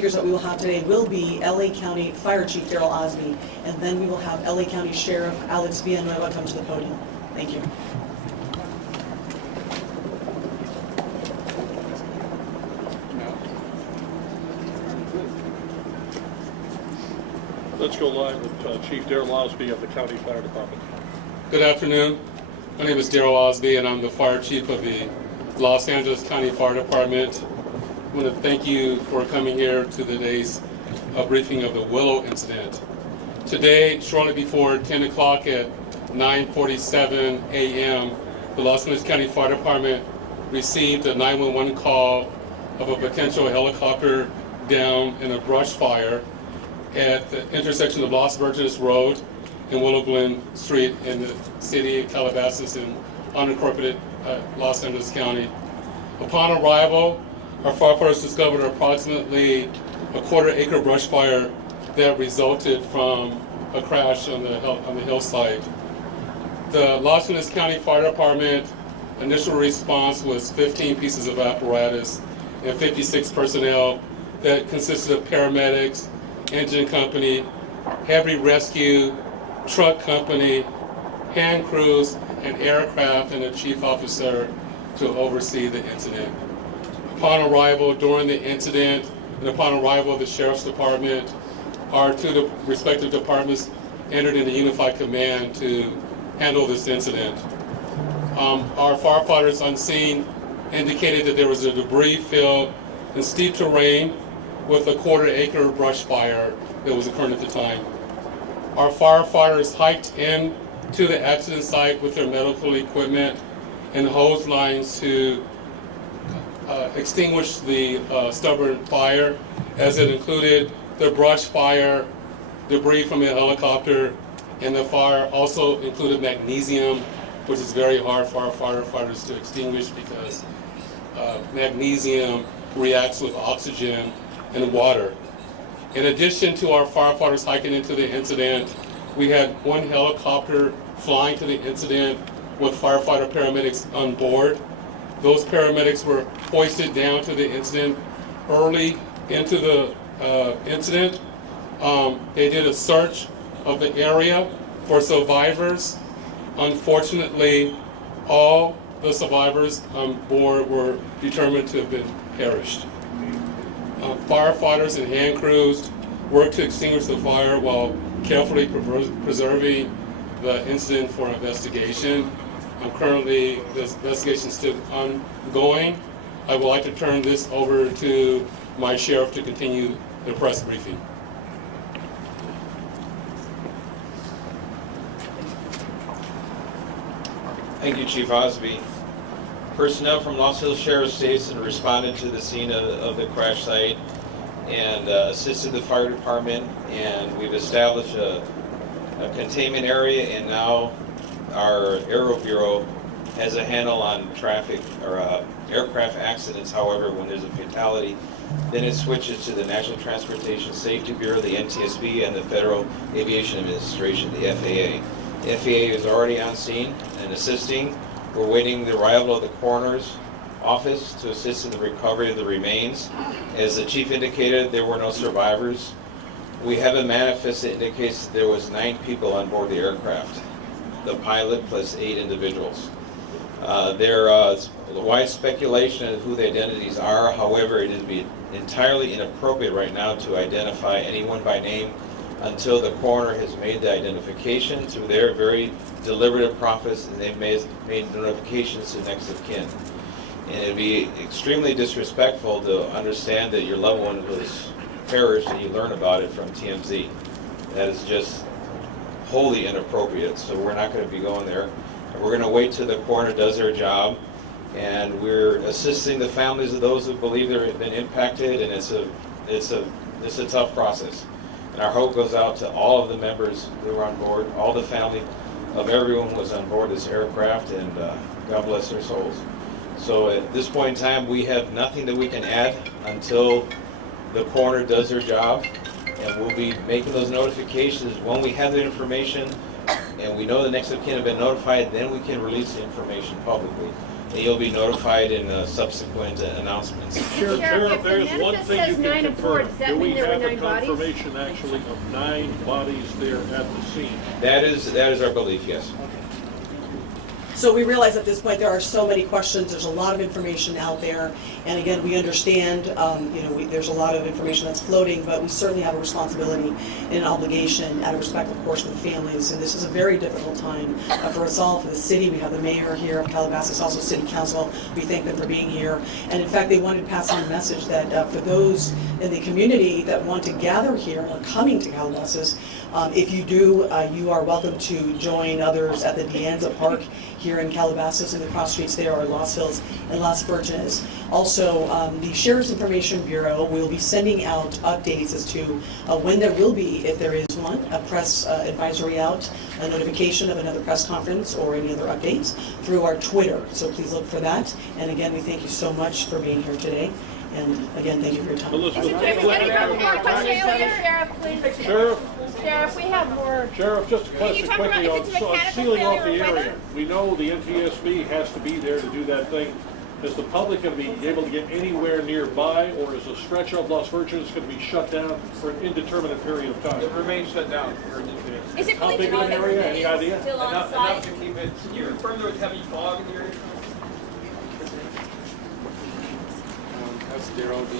Speakers that we will have today will be LA County Fire Chief Daryl Osby, and then we will have LA County Sheriff Alex Villanueva come to the podium. Thank you. Let's go live with Chief Daryl Osby of the County Fire Department. Good afternoon. My name is Daryl Osby, and I'm the Fire Chief of the Los Angeles County Fire Department. I want to thank you for coming here to today's briefing of the Willow incident. Today, shortly before 10 o'clock at 9:47 a.m., the Los Angeles County Fire Department received a 911 call of a potential helicopter down in a brush fire at the intersection of Los Virgenes Road and Willow Glen Street in the city of Calabasas in unincorporated Los Angeles County. Upon arrival, our firefighters discovered approximately a quarter-acre brush fire that resulted from a crash on the hillside. The Los Angeles County Fire Department initial response was 15 pieces of apparatus and 56 personnel that consisted of paramedics, engine company, heavy rescue, truck company, hand crews, and aircraft, and a chief officer to oversee the incident. Upon arrival during the incident, and upon arrival of the Sheriff's Department, our two respective departments entered into unified command to handle this incident. Our firefighters on scene indicated that there was a debris field and steep terrain with a quarter-acre brush fire that was occurring at the time. Our firefighters hiked in to the accident site with their medical equipment and hose lines to extinguish the stubborn fire, as it included the brush fire, debris from a helicopter, and the fire also included magnesium, which is very hard for our firefighters to extinguish because magnesium reacts with oxygen and water. In addition to our firefighters hiking into the incident, we had one helicopter flying to the incident with firefighter paramedics on board. Those paramedics were hoisted down to the incident early into the incident. They did a search of the area for survivors. Unfortunately, all the survivors on board were determined to have been perished. Firefighters and hand crews worked to extinguish the fire while carefully preserving the incident for investigation. Currently, this investigation is still ongoing. I would like to turn this over to my sheriff to continue the press briefing. Thank you, Chief Osby. Personnel from Los Angeles Sheriff's Station responded to the scene of the crash site and assisted the fire department, and we've established a containment area, and now our Aero Bureau has a handle on traffic or aircraft accidents. However, when there's a fatality, then it switches to the National Transportation Safety Bureau, the NTSB, and the Federal Aviation Administration, the FAA. The FAA is already on scene and assisting. We're waiting the arrival of the coroner's office to assist in the recovery of the remains. As the chief indicated, there were no survivors. We have a manifest that indicates that there was 9 people on board the aircraft, the pilot plus 8 individuals. There is wide speculation of who the identities are. However, it would be entirely inappropriate right now to identify anyone by name until the coroner has made the identification through their very deliberative process, and they've made notifications to next of kin. And it'd be extremely disrespectful to understand that your loved one was perished and you learn about it from TMZ. That is just wholly inappropriate, so we're not going to be going there. And we're going to wait till the coroner does their job, and we're assisting the families of those who believe they've been impacted, and it's a tough process. And our hope goes out to all of the members who were on board, all the family of everyone who was on board this aircraft, and God bless their souls. So at this point in time, we have nothing that we can add until the coroner does their job, and we'll be making those notifications when we have the information and we know the next of kin have been notified. Then we can release the information publicly. and you'll be notified in subsequent announcements. Sheriff, if the there's one manifest thing you says 9 can and 4, confirm. does that Do we mean there were have a 9 bodies? confirmation actually of 9 bodies there at the scene? That is our belief, yes. So we realize at this point there are so many questions, there's a lot of information out there, and again, we understand, there's a lot of information that's floating, but we certainly have a responsibility and an obligation out of respect, of course, for the families, and this is a very difficult time for us all, for the city. We have the mayor here of Calabasas, also city council. We thank them for being here, and in fact, they wanted to pass on a message that for those in the community that want to gather here or coming to Calabasas, if you do, you are welcome to join others at the Dianza Park here in Calabasas, and the cross streets there are Los Hills and Las Virgenes. Also, the Sheriff's Information Bureau will be sending out updates as to when there will be, if there is one, a press advisory out, a notification of another press conference or any other updates through our Twitter. So please look for that. And again, we thank you so much for being here today. And again, thank you for your time. Elizabeth, Sheriff, please. Sheriff, we have more. Sheriff, just a Can you question talk quickly about on if it's a mechanical sealing off the failure or area. weather? We know the NTSB has to be there to do that thing. Is the public going to be able to get anywhere nearby, or is a stretch of Las Virgenes going to be shut down for an indeterminate period of time? It remains shut down for Is it How really big of an area? Any idea? Still on enough site? to keep it. Can you confirm there was heavy fog in the area? That's Daryl, the